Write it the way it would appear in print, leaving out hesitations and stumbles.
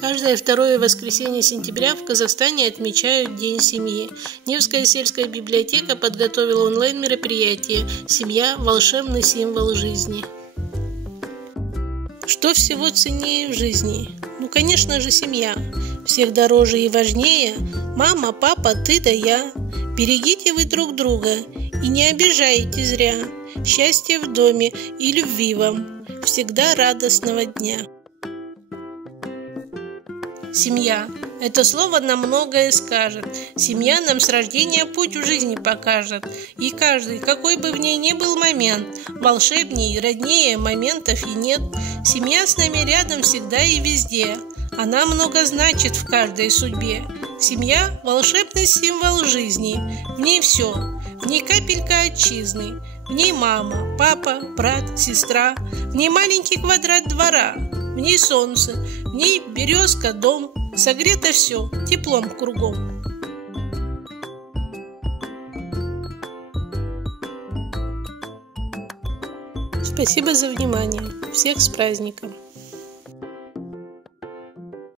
Каждое второе воскресенье сентября в Казахстане отмечают День семьи. Невская сельская библиотека подготовила онлайн-мероприятие «Семья – волшебный символ жизни». Что всего ценнее в жизни? Конечно же, семья. Всех дороже и важнее мама, папа, ты да я. Берегите вы друг друга и не обижайте зря. Счастья в доме и любви вам. Всегда радостного дня. Семья. Это слово нам многое скажет. Семья нам с рождения путь в жизни покажет. И каждый, какой бы в ней ни был момент, волшебнее и роднее моментов и нет. Семья с нами рядом всегда и везде. Она много значит в каждой судьбе. Семья – волшебный символ жизни. В ней все. В ней капелька отчизны. В ней мама, папа, брат, сестра. В ней маленький квадрат двора. В ней солнце, в ней березка, дом. Согрето все, теплом кругом. Спасибо за внимание. Всех с праздником!